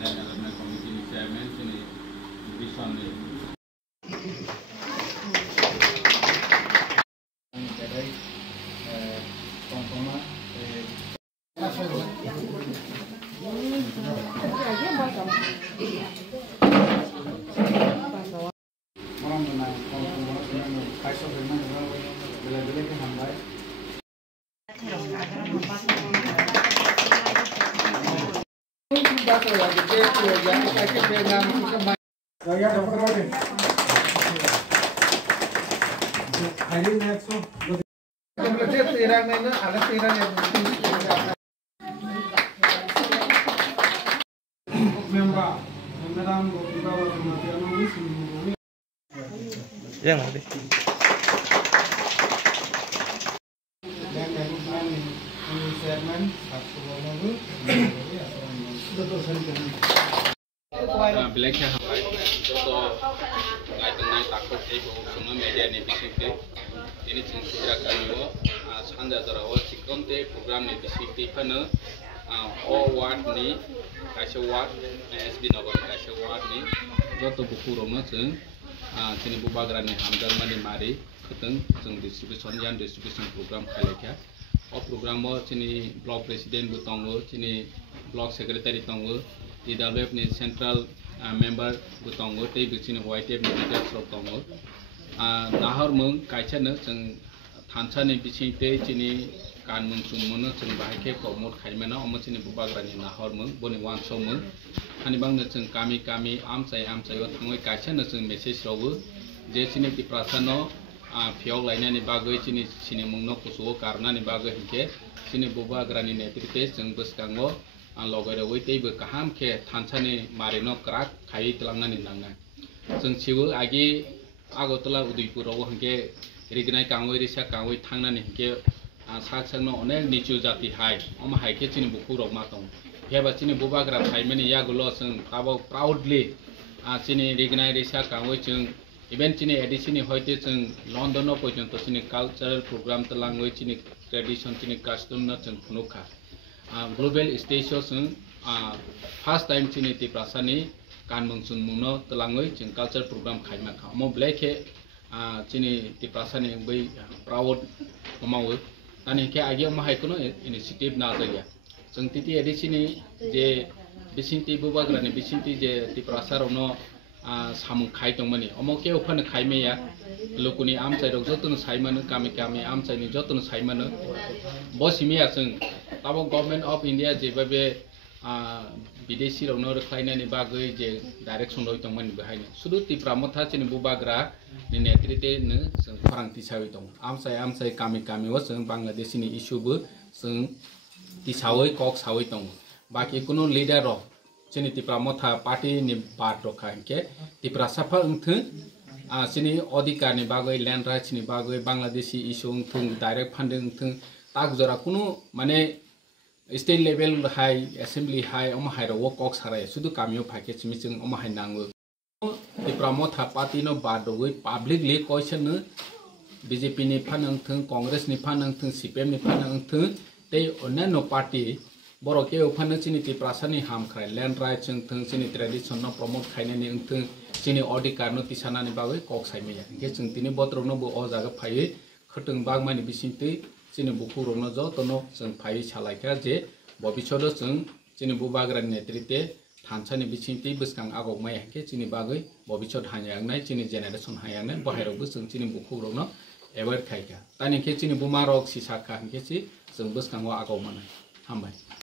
Development Committee Chairman sini Bison ni. Belakang hambai, joto ngai takut ibu semua media ni bisik ini cengkira kami sanda jara cikon te program ni bisik kana ward ni kaisa ward SB Nagar kaisa ward ni joto buku roma ceng sini bubagra ni hamdal mani mari keteng ceng distribution program khalekya program sini block president butongo sini block secretary tongo di DWF ni central member butongo tei bichini white tape ni details rok tongo nahor mung kaisa no ceng thansa ni biching te chini kan mung chungmono ceng bahake promote khaimana omo chini bubagra ni nahor mung boni wangso mung hani bang no ceng kami amchai o thangoi kaisa no ceng message robu je chini ti prasano phiog laina ni bagoi chini mung no kusuo karna ni bagoi hike chini bubagra ni netritwe ceng buskango logere wei teibo kaham ke thansani marino krak khai tlangna ni nanga जों छिबो आगे आगरतला उदयपुर राव हंके रिगनाय कांगoi रिसा कांगoi थांनानै हंके साक साकनो अनेक निचु जाति हाय अम हायके चिनि बुकु रक मा दं हेबा चिनि बुबाग्रा फाइमानि यागुलो जों ताबो प्राउडलि चिनि रिगनाय रिसा कांगoi जों इभेन चिनि एडिसिनि होयते जों लन्डन पर्यन्त चिनि कालचारल प्रोग्राम तलांगoi चिनि ट्रेडिशन चिनि कस्टम न जों फुनुखा ग्लोबल स्टेज जों फर्स्ट टाइम चिनि ति प्रासानि कानमंग जों मुनो तलांगoi जों कल्चर प्रोग्राम खायमा खा मो ब्लेके चिनि ति प्रासानि बै प्राउड मावो तानि के आगे माहायखनो इनिशिएटिभ ना जाया जों तिति एडिसिनि जे बिसिंति बुबाग्रानि बिसिंति जे ति प्रासारनो सामु खाय दंमानि अमके उफानो खायमेया लोकुनि आमचाइ रक जतनो सायमानो गामि आमचाइनि जतनो सायमानो बसिमिया जों ताबो गभर्नमेंट अफ इंडिया जेबाबे विदेशी रौनो रख्लायनायनि बागै जे डाइरेक्शन रय दंमानि बेहायनो सुदु तिप्रामथा चिनि बुबाग्रा नि नेतृत्वे नो जों फारांथि सावै दं आमचाइ गामि व जों बांलादेशनि इशुबो जों तिसावै कक सावै दं बाकी कुनु लीडर रक चिनि तिप्रामथा पार्टी नि बात रखा के तिप्रा साफा ओंथो चिनि अधिकार नि बागै लैंड राइट्स नि बागै बांलादेशी इशु ओंथो डाइरेक्ट फंडिंग ओंथो ताक जरा कुनु माने स्टेट लेवल हाई असेंबली हाई अम हाइरो वो कक साराय सुदु कामियो फाके चिमिचों अम हाइ नांगो तिप्रामथा पार्टी नो बादोगै पब्लिकली क्वेश्चन बीजेपी नि फानंथों कांग्रेस नि फानंथों सीपीएम नि फानंथों ते अन्यान्य पार्टी बरके उफानो चिनि तिप्रासानि हामख्राय लैंड राइट्स ओंथों चिनि ट्रेडिशन न प्रमोट खायनानि ओंथों चिनि अधिकार न तिसानानि बागै कक सायमेया के जों तिनि बत्रनो बो अ जागा फायै खटों बागमानि बिसिंति चिनि बुकु रनो जतनो जों फायै सालायखा जे भविष्यत जों चिनि बुबाग्रानि नेतृत्वे थानसानि बिसिंति बसकां आगौमाय के चिनि बागै भविष्यत हायांनाय चिनि जेनेरेशन हायांनाय बाहेरावबो जों चिनि बुकु रनो एवार्ड खायखा तानि के चिनि बुमा रक सिसाखा के जों बसकांगो आगौमानाय हामबाय।